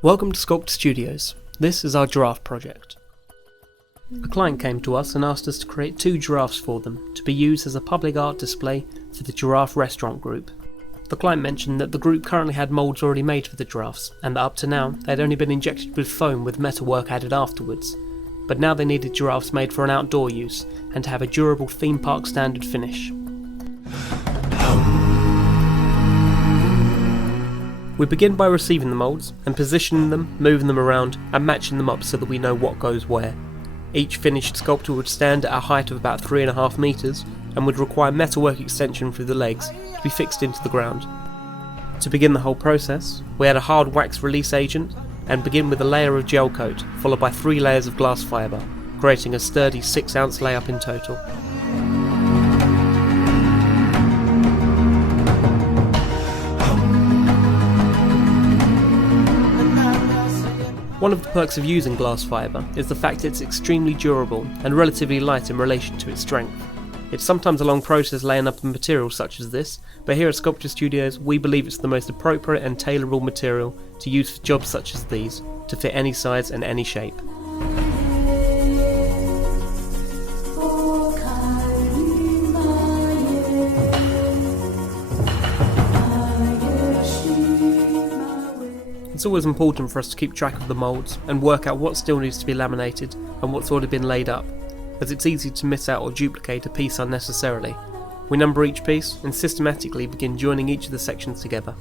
Welcome to Sculpt Studios. This is our giraffe project. A client came to us and asked us to create 2 giraffes for them to be used as a public art display for the Giraffe Restaurant Group. The client mentioned that the group currently had moulds already made for the giraffes and that up to now they had only been injected with foam with metalwork added afterwards, but now they needed giraffes made for an outdoor use and to have a durable theme park standard finish. We begin by receiving the moulds and positioning them, moving them around and matching them up so that we know what goes where. Each finished sculpture would stand at a height of about 3.5 metres and would require metalwork extension through the legs to be fixed into the ground. To begin the whole process, we add a hard wax release agent and begin with a layer of gel coat followed by 3 layers of glass fibre, creating a sturdy 6-ounce layup in total. One of the perks of using glass fibre is the fact it's extremely durable and relatively light in relation to its strength. It's sometimes a long process laying up a material such as this, but here at Sculpture Studios we believe it's the most appropriate and tailorable material to use for jobs such as these, to fit any size and any shape. It's always important for us to keep track of the moulds and work out what still needs to be laminated and what's already been laid up, as it's easy to miss out or duplicate a piece unnecessarily. We number each piece and systematically begin joining each of the sections together.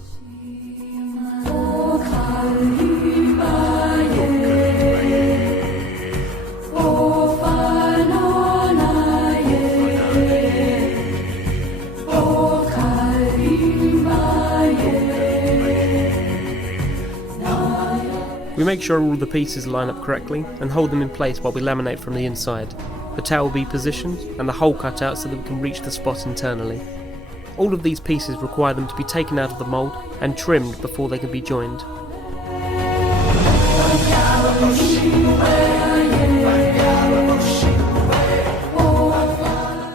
We make sure all the pieces line up correctly and hold them in place while we laminate from the inside. The tail will be positioned and the hole cut out so that we can reach the spot internally. All of these pieces require them to be taken out of the mould and trimmed before they can be joined.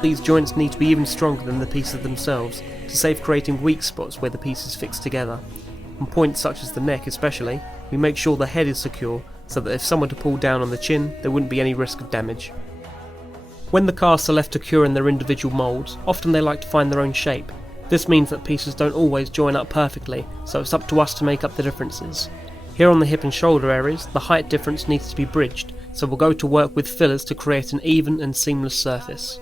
These joints need to be even stronger than the pieces themselves to save creating weak spots where the pieces fix together. On points such as the neck especially, we make sure the head is secure so that if someone were to pull down on the chin, there wouldn't be any risk of damage. When the casts are left to cure in their individual moulds, often they like to find their own shape. This means that pieces don't always join up perfectly, so it's up to us to make up the differences. Here on the hip and shoulder areas, the height difference needs to be bridged, so we'll go to work with fillers to create an even and seamless surface.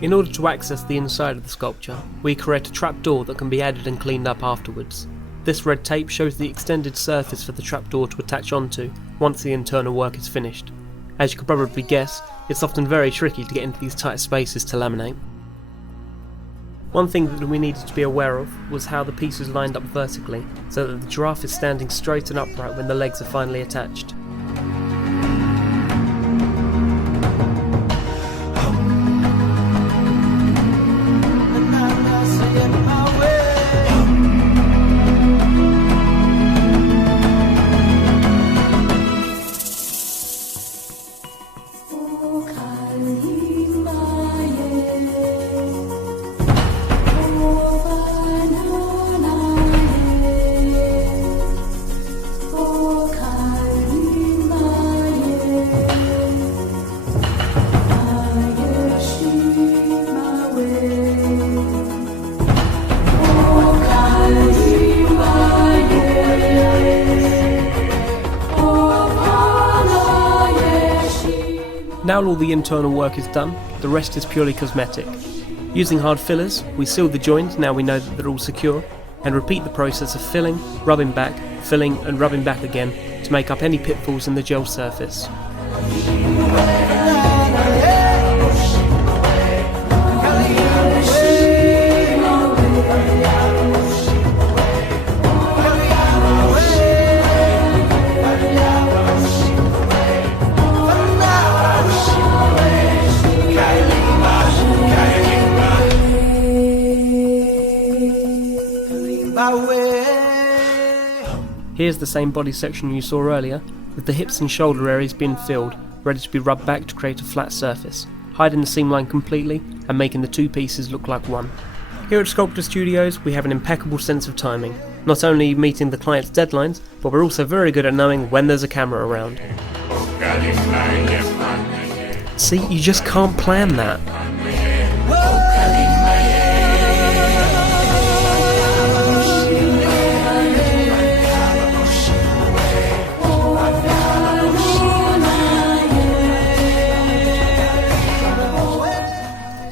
In order to access the inside of the sculpture, we create a trapdoor that can be added and cleaned up afterwards. This red tape shows the extended surface for the trapdoor to attach onto once the internal work is finished. As you can probably guess, it's often very tricky to get into these tight spaces to laminate. One thing that we needed to be aware of was how the pieces lined up vertically, so that the giraffe is standing straight and upright when the legs are finally attached. Now all the internal work is done, the rest is purely cosmetic. Using hard fillers, we seal the joints now we know that they're all secure, and repeat the process of filling, rubbing back, filling and rubbing back again to make up any pitfalls in the gel surface. Here's the same body section you saw earlier, with the hips and shoulder areas being filled, ready to be rubbed back to create a flat surface, hiding the seam line completely and making the two pieces look like one. Here at Sculptor Studios, we have an impeccable sense of timing, not only meeting the client's deadlines, but we're also very good at knowing when there's a camera around. See, you just can't plan that.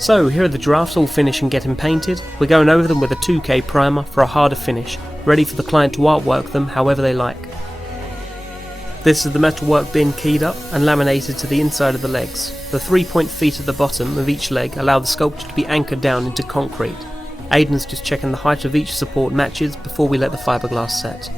So, here are the giraffes all finished and getting painted. We're going over them with a 2K primer for a harder finish, ready for the client to artwork them however they like. This is the metalwork being keyed up and laminated to the inside of the legs. The 3-point feet at the bottom of each leg allow the sculpture to be anchored down into concrete. Aidan's just checking the height of each support matches before we let the fibreglass set.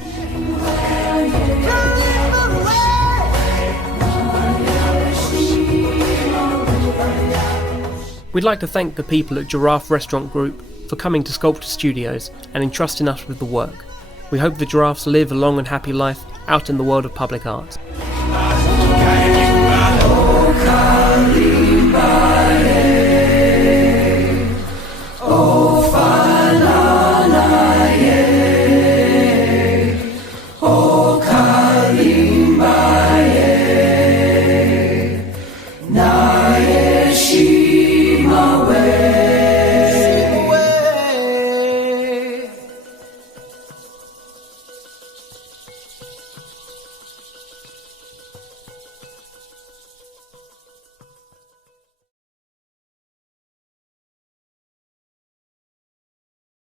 We'd like to thank the people at Giraffe Restaurant Group for coming to Sculptor Studios and entrusting us with the work. We hope the giraffes live a long and happy life out in the world of public art.